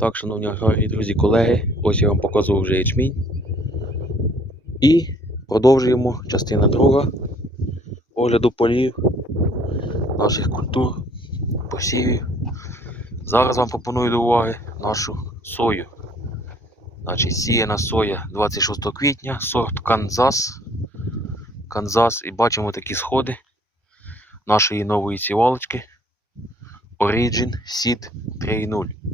Так, шановні друзі, колеги, ось я вам показував вже ячмінь. І продовжуємо частина друга огляду полів наших культур, посівів. Зараз вам пропоную до уваги нашу сою. Значить, сіяна соя 26 квітня, сорт Канзас. Канзас. І бачимо такі сходи нашої нової сівалочки Origin Seed 3.0.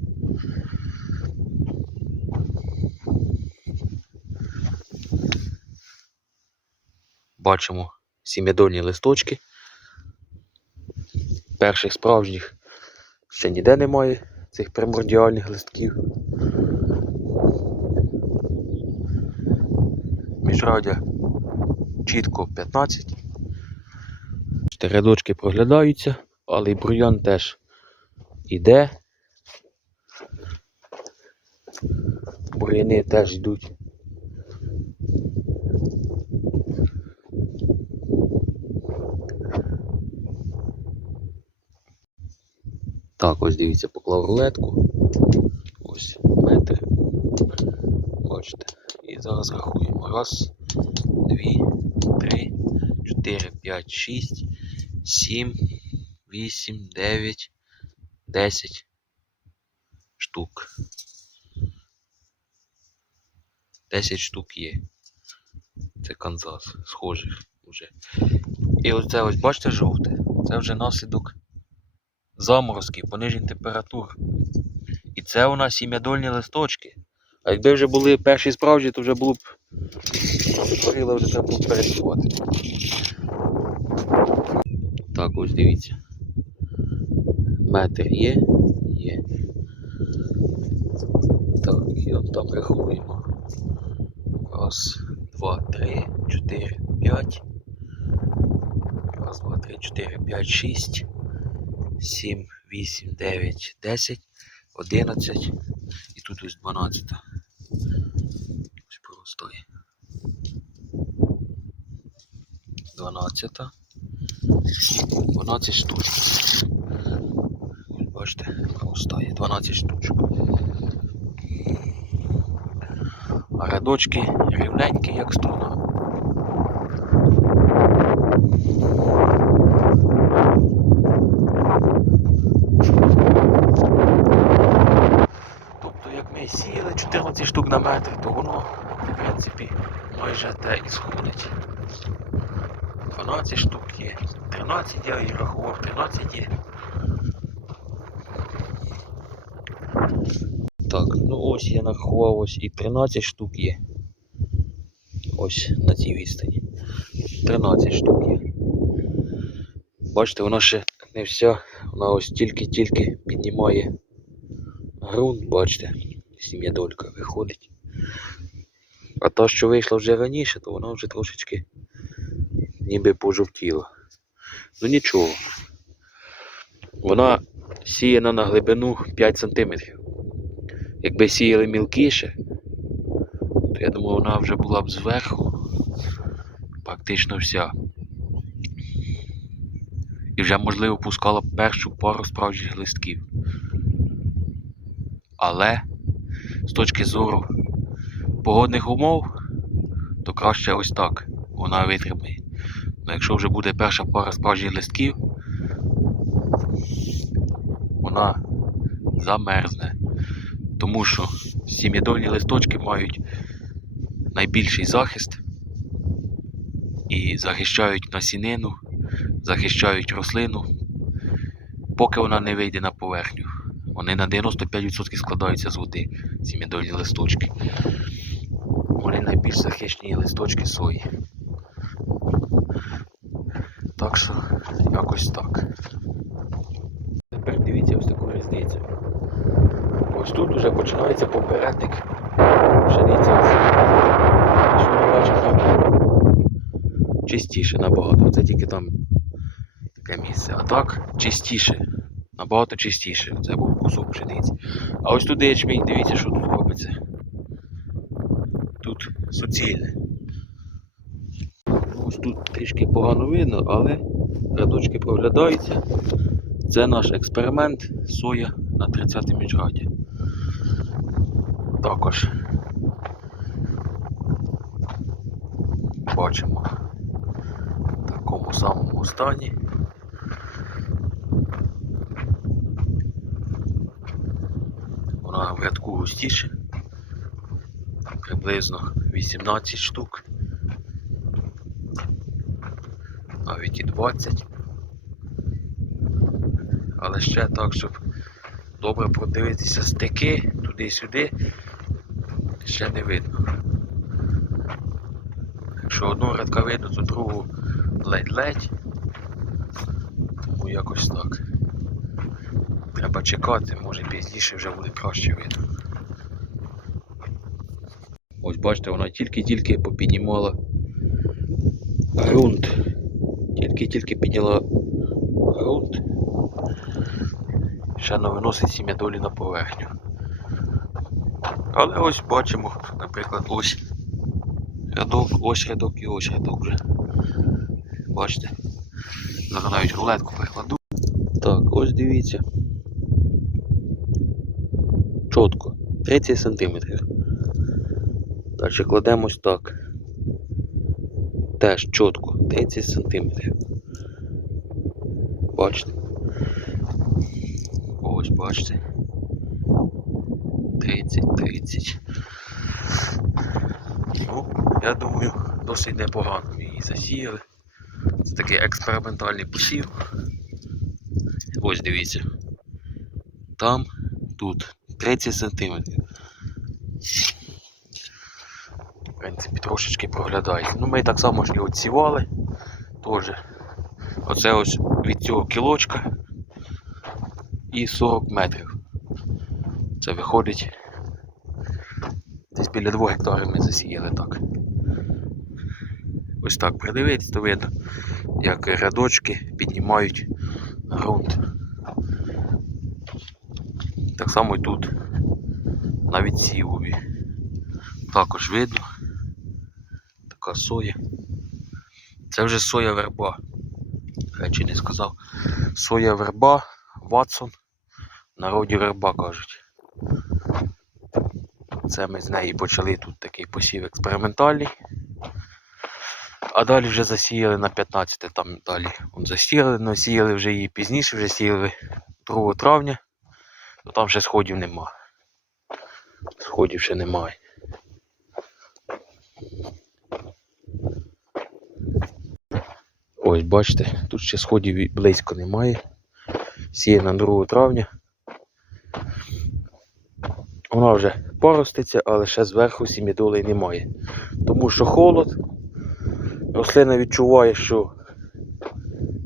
Бачимо сім'ядольні листочки. Перших справжніх ще ніде немає цих примордіальних листків. Міжрадя чітко 15. Рядочки проглядаються, але й бур'ян теж іде. Бур'яни теж йдуть. Так, ось дивіться, поклав рулетку. Ось метр. Бачите. І зараз рахуємо. Раз, дві, три, чотири, п'ять, шість, сім, вісім, дев'ять, десять штук. Десять штук є. Це Канзас, схожих вже. І оце ось бачите жовте? Це вже наслідок заморозків, понижень температур. І це у нас сім'ядольні листочки. А якби вже були перші справжні, то вже було б горіло, вже треба було б пересувати. Так, ось дивіться. Метр є, є. Так, і от там рахуємо. Раз, два, три, чотири, п'ять. Раз, два, три, чотири, п'ять, шість. 7, 8, 9, 10, 11 і тут ось 12. Ось поростає. 12. 12 штучок. Ось бачите, поростає 12 штучок. А рядочки рівненькі, як струна. Тобто, як ми сіяли 14 штук на метр, то воно, в принципі, майже те і сходить. 12 штук є. 13 я і рахував, 13 є. Так, ну ось я нарахував ось і 13 штук є. Ось на цій відстані. 13 штук є. Бачите, вона ще не вся, вона ось тільки-тільки піднімає ґрунт, бачите, сім'ядолька виходить. А та, що вийшла вже раніше, то вона вже трошечки ніби пожовтіла. Ну нічого. Вона сіяна на глибину 5 см. Якби сіяли мілкіше, то я думаю, вона вже була б зверху практично вся. І вже, можливо, пускала першу пару справжніх листків. Але з точки зору погодних умов, то краще ось так вона витримає. Ну, якщо вже буде перша пара справжніх листків, вона замерзне. Тому що сім'ядольні листочки мають найбільший захист і захищають насінину, захищають рослину, поки вона не вийде на поверхню. Вони на 95% складаються з води, сім'ядольні листочки. Вони найбільш захищені листочки сої. Так що, якось так. Тепер дивіться ось таку різницю. Ось тут вже починається попередник пшениця. Що ми бачимо чистіше набагато. Це тільки там таке місце. А так чистіше. Набагато чистіше. Це був кусок пшениці. А ось туди ячмінь, дивіться, що тут робиться. Тут суцільне. Ось тут трішки погано видно, але рядочки проглядаються. Це наш експеримент соя на 30 міжраді. також бачимо в такому самому стані. Вона в рядку густіше, приблизно 18 штук, навіть і 20. Але ще так, щоб добре продивитися стики туди-сюди, ще не видно. Якщо одну рядка видно, то другу ледь-ледь. Тому якось так. Треба чекати, може пізніше вже буде краще видно. Ось бачите, вона тільки-тільки попіднімала ґрунт. Тільки-тільки підняла ґрунт. Ще не виносить сім'я долі на поверхню. Але ось бачимо, наприклад, ось рядок, ось рядок і ось рядок вже. Бачите? Зараз рулетку прикладу. Так, ось дивіться. Чітко. 30 см. Далі кладемось так. Теж чітко. 30 см. Бачите? Ось бачите. 30, 30. Ну, я думаю, досить непогано ми її засіяли. Це такий експериментальний посів. Ось дивіться. Там, тут 30 см. В принципі, трошечки проглядається. Ну, ми так само ж і отсівали. Теж. Оце ось від цього кілочка і 40 метрів. Це виходить. Десь біля 2 гектарів ми засіяли так. Ось так придивитись, то видно, як рядочки піднімають ґрунт. Так само і тут. Навіть сівові. Також видно. Така соя. Це вже соя верба. Речі не сказав. Соя верба, Ватсон. Народі верба кажуть. Це ми з неї почали тут такий посів експериментальний. А далі вже засіяли на 15 там далі. Засіяли, але сіяли вже її пізніше, вже сіяли 2 травня, то там ще сходів нема. Сходів ще немає. Ось бачите, тут ще сходів близько немає. Сіє на 2 травня. Вона вже пороститься, але ще зверху сімідолей немає. Тому що холод, рослина відчуває, що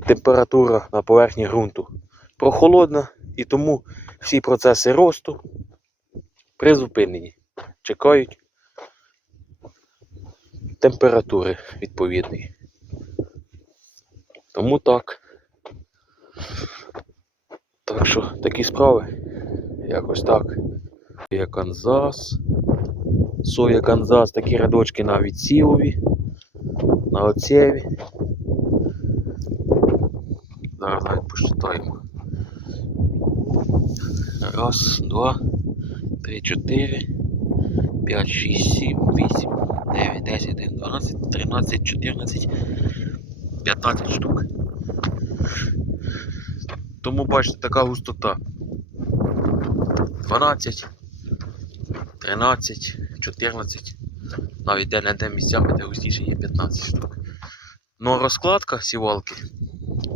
температура на поверхні ґрунту прохолодна, і тому всі процеси росту призупинені. Чекають температури відповідної. Тому так. Так що такі справи. Якось так. Соя Канзас. Соя Канзас, такі рядочки навіть сівові. На оцеві. Зараз навіть посчитаємо. Раз, два, три, чотири, п'ять, шість, сім, вісім, дев'ять, десять, дванадцять, тринадцять, чотирнадцять, п'ятнадцять штук. Тому бачите, така густота. 12, 13, 14, навіть де не де місцями, де густіше є 15 штук. Ну розкладка сівалки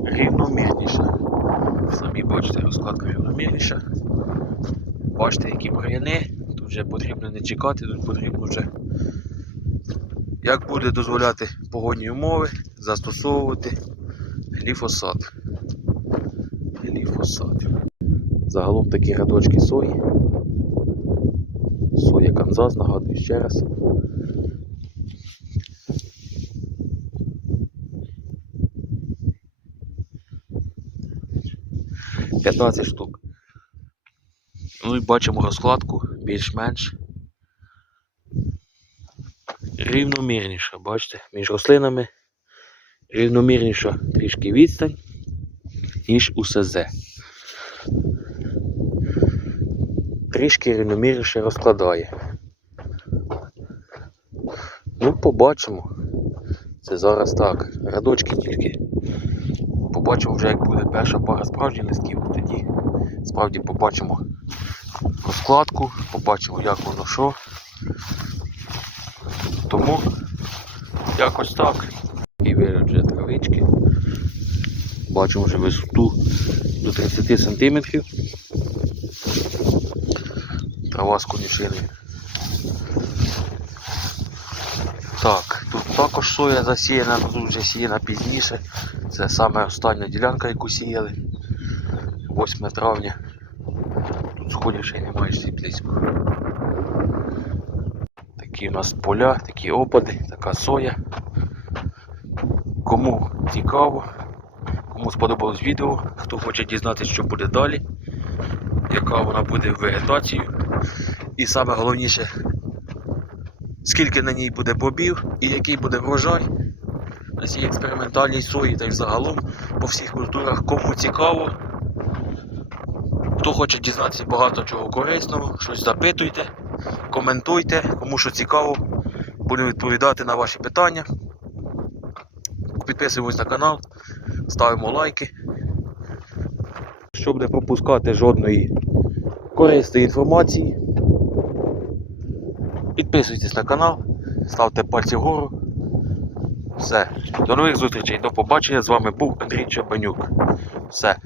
рівномірніша. Самі бачите, розкладка рівномірніша. Бачите, які бур'яни. Тут вже потрібно не чекати, тут потрібно вже, як буде дозволяти погодні умови, застосовувати гліфосат. Гліфосат. Загалом такі рядочки сої. Соя Канзас, нагадую ще раз. П'ятнадцять штук. Ну і бачимо розкладку більш-менш рівномірніша, бачите, між рослинами рівномірніша трішки відстань, ніж у СЗ. трішки рівномірніше розкладає. Ну, побачимо. Це зараз так, рядочки тільки. Побачимо вже, як буде перша пара справжніх листків, тоді справді побачимо розкладку, побачимо, як воно що. Тому якось так. І вигляд вже травички. Бачимо вже висоту до 30 см. Трава з конюшини. Так, також соя засіяна, тут вже сіяна пізніше. Це саме остання ділянка, яку сіяли. 8 травня. Тут сходів ще й немає й близько. Такі у нас поля, такі опади, така соя. Кому цікаво, кому сподобалось відео, хто хоче дізнатися, що буде далі, яка вона буде в вегетацію. І саме головніше, скільки на ній буде бобів і який буде врожай на цій експериментальній сої та й взагалом по всіх культурах, кому цікаво. Хто хоче дізнатися багато чого корисного, щось запитуйте, коментуйте, кому що цікаво, будемо відповідати на ваші питання. Підписуємось на канал, ставимо лайки. Щоб не пропускати жодної корисної інформації, підписуйтесь на канал, ставте пальці вгору. Все. До нових зустрічей, до побачення. З вами був Андрій Чабанюк. Все.